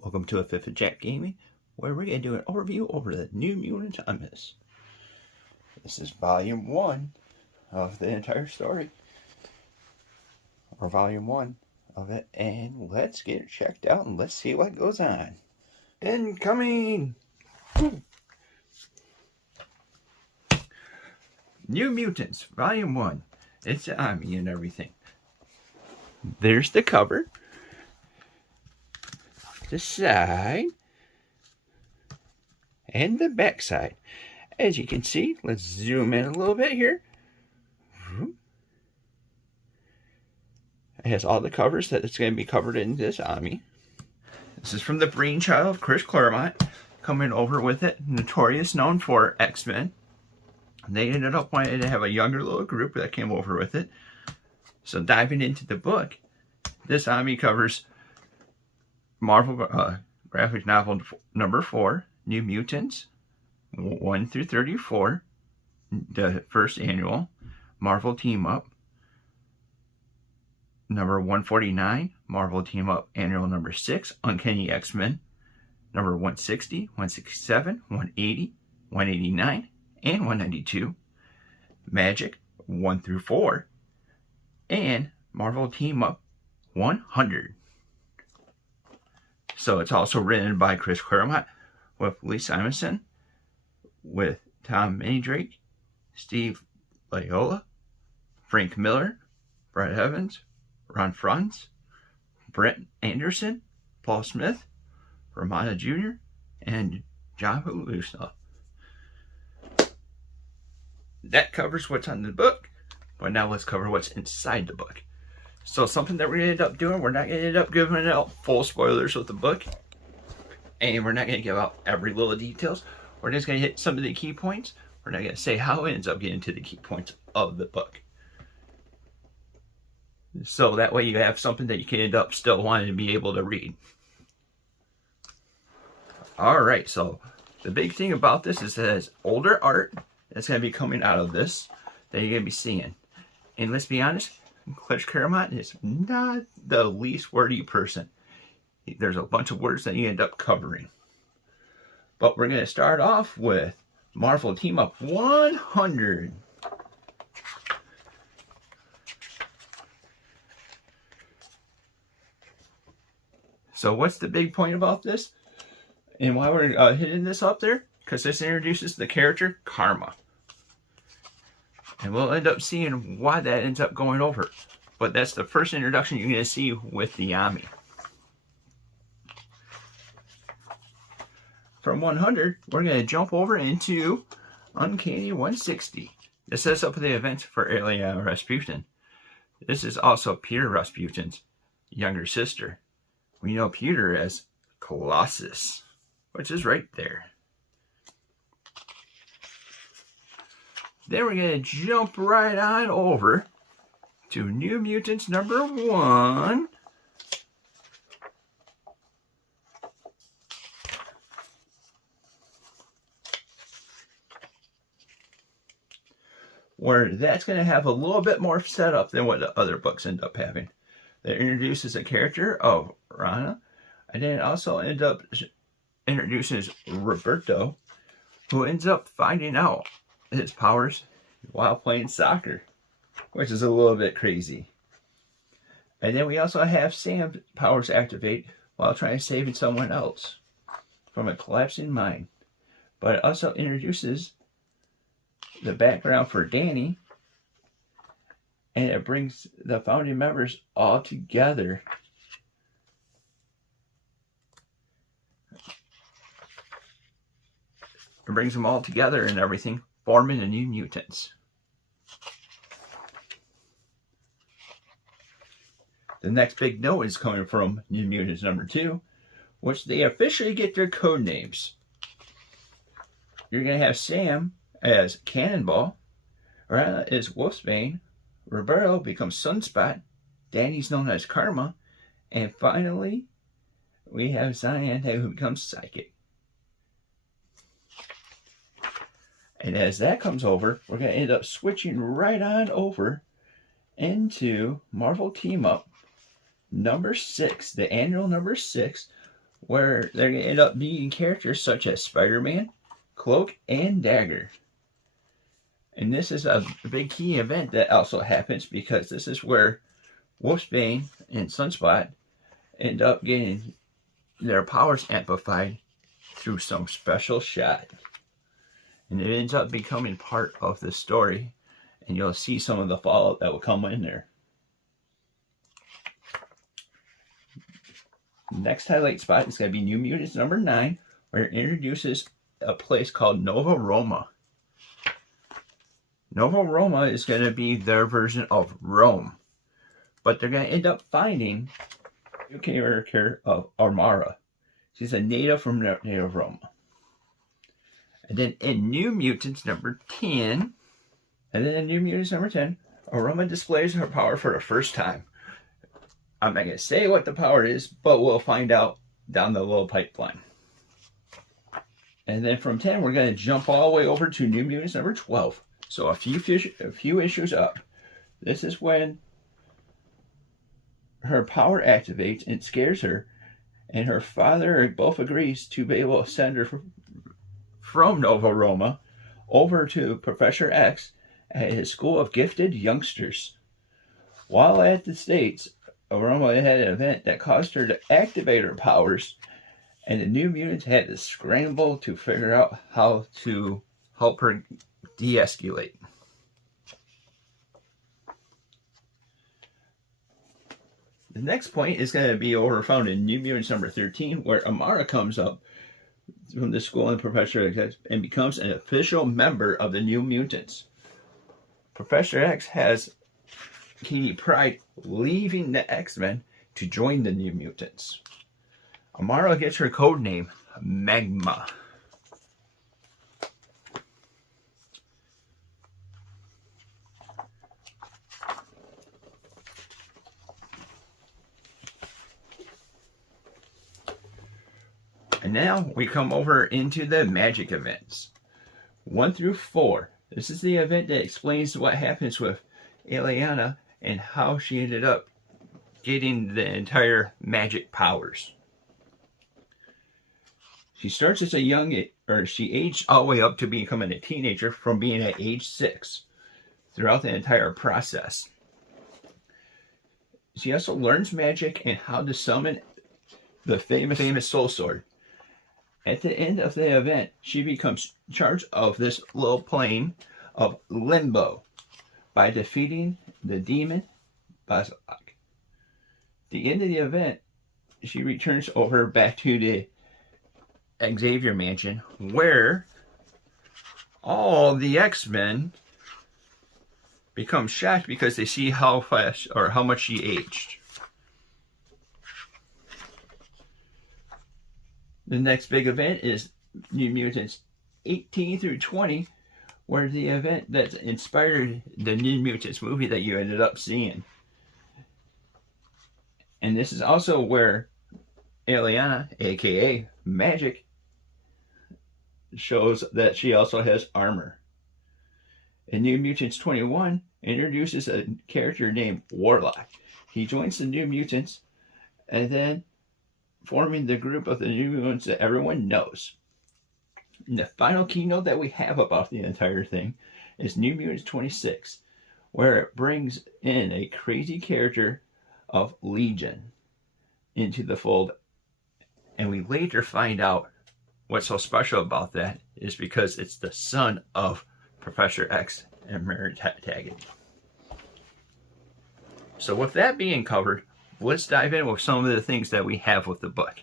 Welcome to a Fifth of Jack Gaming, where we're going to do an overview over the New Mutants Omnibus. This is Volume 1 of the entire story, or Volume 1 of it, and let's get it checked out and let's see what goes on. Incoming! New Mutants, Volume 1. It's Omni and everything. There's the cover, the side, and the back side. As you can see, let's zoom in a little bit here. It has all the covers that it's going to be covered in this Omni. This is from the brainchild of Chris Claremont, coming over with it, notorious known for X-Men. They ended up wanting to have a younger little group that came over with it. So diving into the book, this Omni covers Marvel graphic novel number 4, New Mutants, 1 through 34, the first annual, Marvel Team Up, number 149, Marvel Team Up annual number 6, Uncanny X-Men, number 160, 167, 180, 189, and 192, Magic 1 through 4, and Marvel Team Up 100. So it's also written by Chris Claremont, with Lee Simonson, with Tom Mandrake, Steve Loyola, Frank Miller, Brett Evans, Ron Franz, Brent Anderson, Paul Smith, Romana Jr., and John Hulusa. That covers what's on the book, but now let's cover what's inside the book. So something that we're going to end up doing, we're not going to end up giving out full spoilers with the book, and we're not going to give out every little details. We're just going to hit some of the key points. We're not going to say how it ends up getting to the key points of the book. So that way you have something that you can end up still wanting to be able to read. Alright, so the big thing about this is that it's older art that's going to be coming out of this that you're going to be seeing. And let's be honest, Chris Claremont is not the least wordy person. There's a bunch of words that you end up covering. But we're going to start off with Marvel Team Up 100. So what's the big point about this? And why we're hitting this up there? Because this introduces the character Karma. And we'll end up seeing why that ends up going over. But that's the first introduction you're going to see with the Omni. From 100, we're going to jump over into Uncanny 160. This sets up the events for Alien Rasputin. This is also Peter Rasputin's younger sister. We know Peter as Colossus, which is right there. Then we're going to jump right on over to New Mutants number 1. Where that's going to have a little bit more setup than what the other books end up having. That introduces a character of Rana, and then it also introduces Roberto, who ends up finding out his powers while playing soccer, which is a little bit crazy. And then we also have Sam's powers activate while trying to save someone else from a collapsing mine. But it also introduces the background for Danny, and it brings the founding members all together. It brings them all together and everything, forming the New Mutants. The next big note is coming from New Mutants number 2, which they officially get their code names. You're going to have Sam as Cannonball, Rana is Wolfsbane, Roberto becomes Sunspot, Danny's known as Karma, and finally, we have Cyan who becomes Psychic. And as that comes over, we're going to end up switching right on over into Marvel Team Up number 6, the annual number 6, where they're going to end up meeting characters such as Spider-Man, Cloak, and Dagger. And this is a big key event that also happens because this is where Wolfsbane and Sunspot end up getting their powers amplified through some special shot. And it ends up becoming part of the story. And you'll see some of the fallout that will come in there. Next highlight spot is going to be New Mutants number 9, where it introduces a place called Nova Roma. Nova Roma is going to be their version of Rome. But they're going to end up finding the character of Amara. She's a native from Native Roma. And then in New Mutants number 10, Aroma displays her power for the first time. I'm not going to say what the power is, but we'll find out down the little pipeline. And then from 10, we're going to jump all the way over to New Mutants number 12. So a few issues up. This is when her power activates and scares her, and her father both agrees to be able to send her from Nova Roma over to Professor X at his school of gifted youngsters. While at the States, Roma had an event that caused her to activate her powers, and the New Mutants had to scramble to figure out how to help her de-escalate. The next point is going to be found in New Mutants number 13, where Amara comes up from the school and Professor X and becomes an official member of the New Mutants. Professor X has Kitty Pryde leaving the X-Men to join the New Mutants. Amara gets her code name, Magma. And now we come over into the magic events. 1 through 4. This is the event that explains what happens with Eliana and how she ended up getting the entire magic powers. She starts as she aged all the way up to becoming a teenager from being at age 6 throughout the entire process. She also learns magic and how to summon the famous soul sword. At the end of the event, she becomes in charge of this little plane of Limbo by defeating the demon Bazak. At the end of the event, she returns over back to the Xavier Mansion, where all the X-Men become shocked because they see how fast or how much she aged. The next big event is New Mutants 18 through 20, where the event that inspired the New Mutants movie that you ended up seeing. And this is also where Eliana, aka Magic, shows that she also has armor. And New Mutants 21 introduces a character named Warlock. He joins the New Mutants and then forming the group of the New Mutants that everyone knows. And the final keynote that we have about the entire thing is New Mutants 26, where it brings in a crazy character of Legion into the fold. And we later find out what's so special about that is because it's the son of Professor X and Mary Taggart. So with that being covered, let's dive in with some of the things that we have with the book.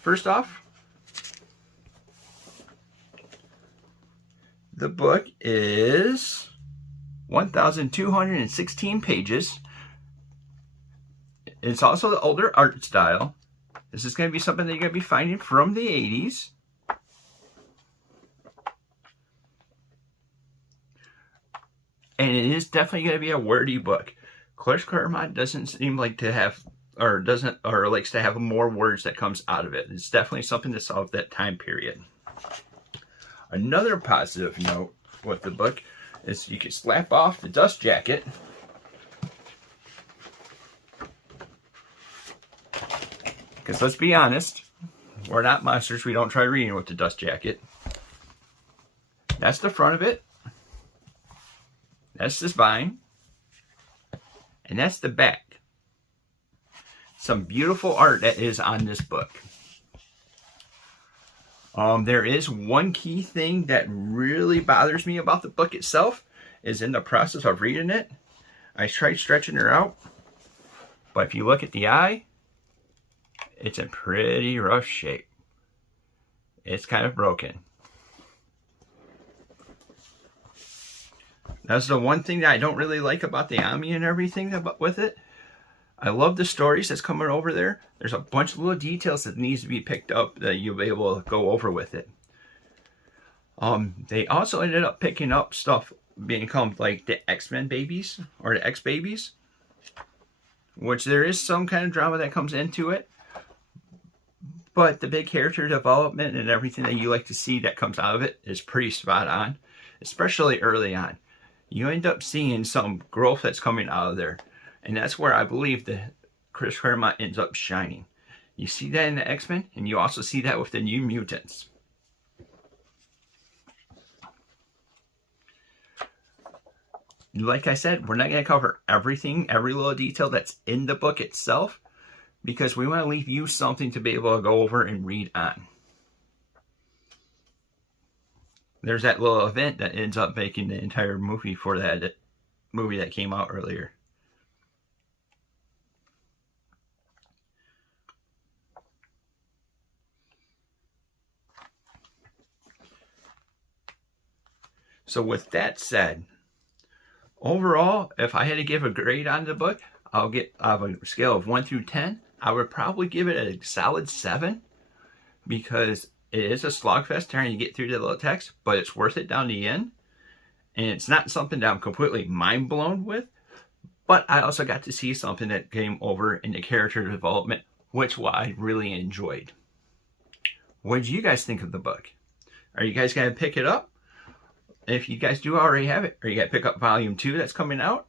First off, the book is 1,216 pages. It's also the older art style. This is going to be something that you're going to be finding from the 80s. And it is definitely going to be a wordy book. Clark Claremont doesn't seem like to have, or likes to have more words that comes out of it. It's definitely something that's of that time period. Another positive note with the book is you can slap off the dust jacket. Because let's be honest, We're not monsters. We don't try reading with the dust jacket. That's the front of it. That's the spine. And that's the back. Some beautiful art that is on this book. There is one key thing that really bothers me about the book itself, is in the process of reading it, I tried stretching her out, but if you look at the eye, it's in pretty rough shape. It's kind of broken. That's the one thing that I don't really like about the Omni and everything with it. I love the stories that's coming over there. There's a bunch of little details that needs to be picked up that you'll be able to go over with it. They also ended up picking up stuff become like the X-Men babies or the X-Babies, which there is some kind of drama that comes into it. But the big character development and everything that you like to see that comes out of it is pretty spot on, especially early on. You end up seeing some growth that's coming out of there. And that's where I believe that Chris Claremont ends up shining. You see that in the X-Men, and you also see that with the New Mutants. Like I said, we're not going to cover everything, every little detail that's in the book itself, because we want to leave you something to be able to go over and read on. There's that little event that ends up making the entire movie for that movie that came out earlier. So with that said, overall, if I had to give a grade on the book, I'll have a scale of 1 through 10. I would probably give it a solid 7, because it is a slogfest trying to get through the little text, but it's worth it down the end. And it's not something that I'm completely mind blown with, but I also got to see something that came over in the character development, which I really enjoyed. What did you guys think of the book? Are you guys going to pick it up? If you guys do already have it, or you got to pick up volume 2 that's coming out,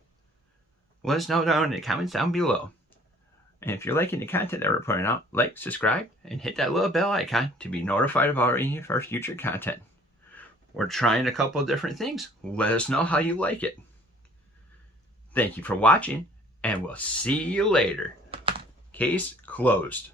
let us know down in the comments down below. And if you're liking the content that we're putting out, like, subscribe, and hit that little bell icon to be notified about any of our future content. We're trying a couple of different things. Let us know how you like it. Thank you for watching, and we'll see you later. Case closed.